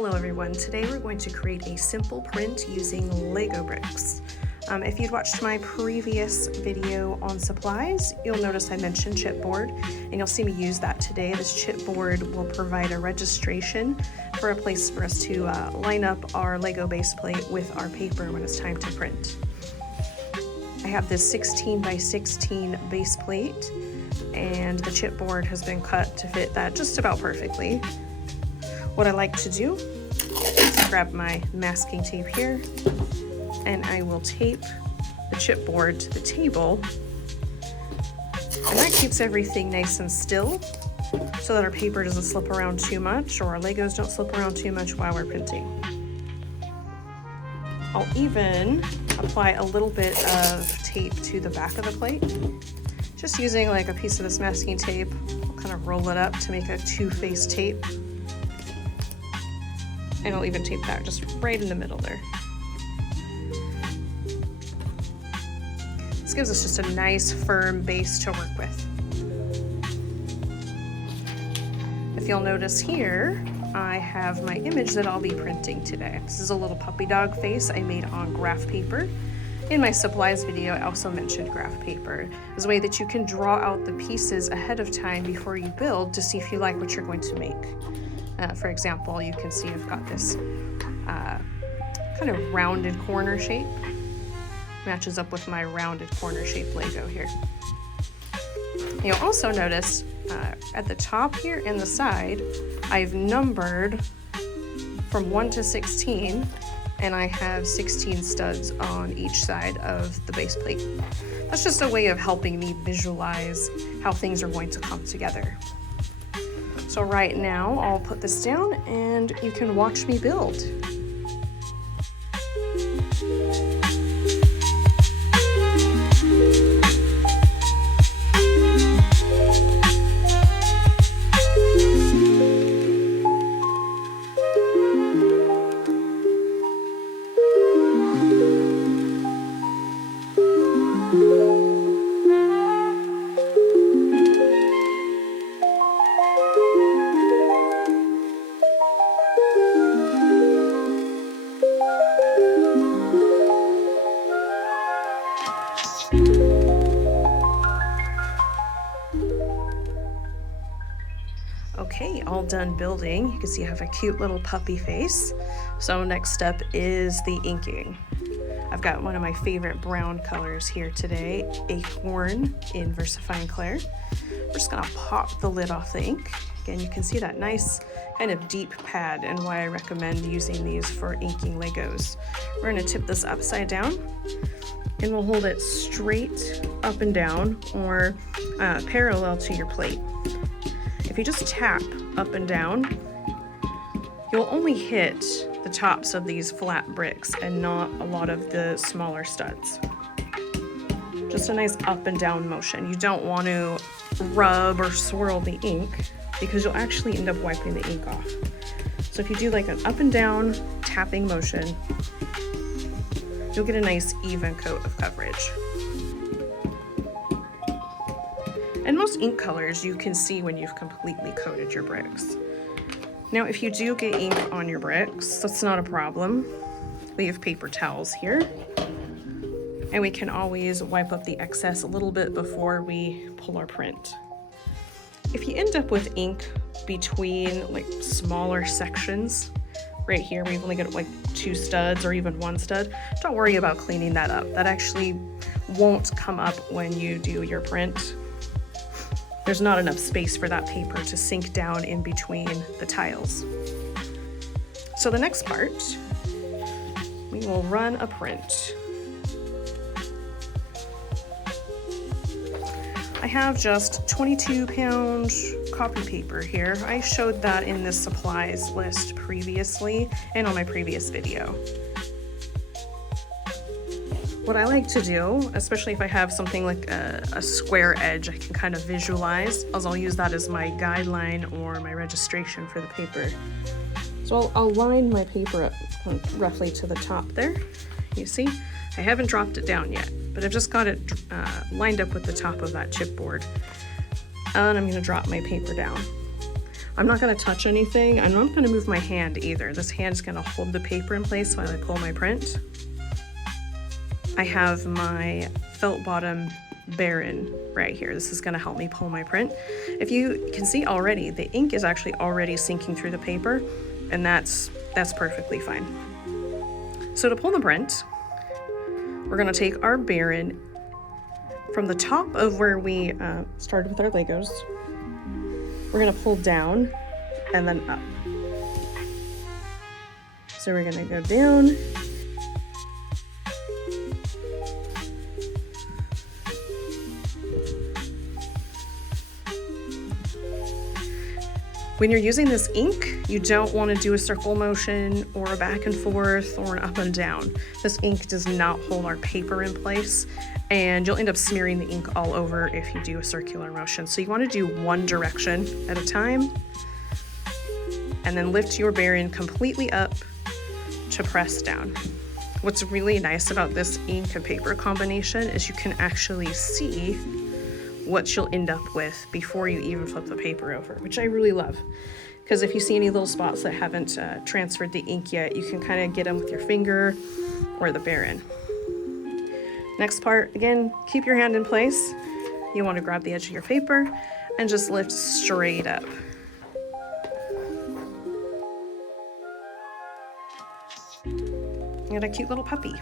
Hello everyone, today we're going to create a simple print using Lego bricks. If you'd watched my previous video on supplies, you'll notice I mentioned chipboard, and you'll see me use that today. This chipboard will provide a registration for a place for us to line up our Lego base plate with our paper when it's time to print. I have this 16 by 16 base plate, and the chipboard has been cut to fit that just about perfectly. What I like to do is grab my masking tape here, and I will tape the chipboard to the table, and that keeps everything nice and still so that our paper doesn't slip around too much, or our Legos don't slip around too much while we're printing. I'll even apply a little bit of tape to the back of the plate, just using like a piece of this masking tape. I'll kind of roll it up to make a two-face tape. And I'll even tape that just right in the middle there. This gives us just a nice firm base to work with. If you'll notice here, I have my image that I'll be printing today. This is a little puppy dog face I made on graph paper. In my supplies video, I also mentioned graph paper as a way that you can draw out the pieces ahead of time before you build to see if you like what you're going to make. For example, you can see I've got this kind of rounded corner shape. Matches up with my rounded corner shape Lego here. You'll also notice at the top here and the side, I've numbered from 1 to 16, and I have 16 studs on each side of the base plate. That's just a way of helping me visualize how things are going to come together. So right now, I'll put this down and you can watch me build. Okay, all done building. You can see I have a cute little puppy face. So next step is the inking. I've got one of my favorite brown colors here today, Acorn in VersaFine Clair. We're just gonna pop the lid off the ink. Again, you can see that nice kind of deep pad and why I recommend using these for inking Legos. We're gonna tip this upside down, and we'll hold it straight up and down or parallel to your plate. If you just tap up and down, you'll only hit the tops of these flat bricks and not a lot of the smaller studs. Just a nice up and down motion. You don't want to rub or swirl the ink because you'll actually end up wiping the ink off. So if you do like an up and down tapping motion, you'll get a nice even coat of coverage. And most ink colors you can see when you've completely coated your bricks. Now, if you do get ink on your bricks, that's not a problem. We have paper towels here, and we can always wipe up the excess a little bit before we pull our print. If you end up with ink between like smaller sections, right here, we've only got like 2 studs or even 1 stud, don't worry about cleaning that up. That actually won't come up when you do your print. There's not enough space for that paper to sink down in between the tiles. So the next part, we will run a print. I have just 22-pound copy paper here. I showed that in the supplies list previously and on my previous video. What I like to do, especially if I have something like a square edge I can kind of visualize, is I'll use that as my guideline or my registration for the paper. So I'll line my paper up roughly to the top there. You see, I haven't dropped it down yet, but I've just got it lined up with the top of that chipboard. And I'm gonna drop my paper down. I'm not gonna touch anything. I'm not gonna move my hand either. This hand's gonna hold the paper in place while I pull my print. I have my felt bottom Baron right here. This is gonna help me pull my print. If you can see already, the ink is actually already sinking through the paper, and that's perfectly fine. So to pull the print, we're gonna take our Baron from the top of where we started with our Legos. We're gonna pull down and then up. So we're gonna go down. When you're using this ink, you don't want to do a circle motion or a back and forth or an up and down. This ink does not hold our paper in place, and you'll end up smearing the ink all over if you do a circular motion. So you want to do one direction at a time, and then lift your Baron completely up to press down. What's really nice about this ink and paper combination is you can actually see what you'll end up with before you even flip the paper over, which I really love. Because if you see any little spots that haven't transferred the ink yet, you can kind of get them with your finger or the Baron. Next part, again, keep your hand in place. You want to grab the edge of your paper and just lift straight up. You got a cute little puppy.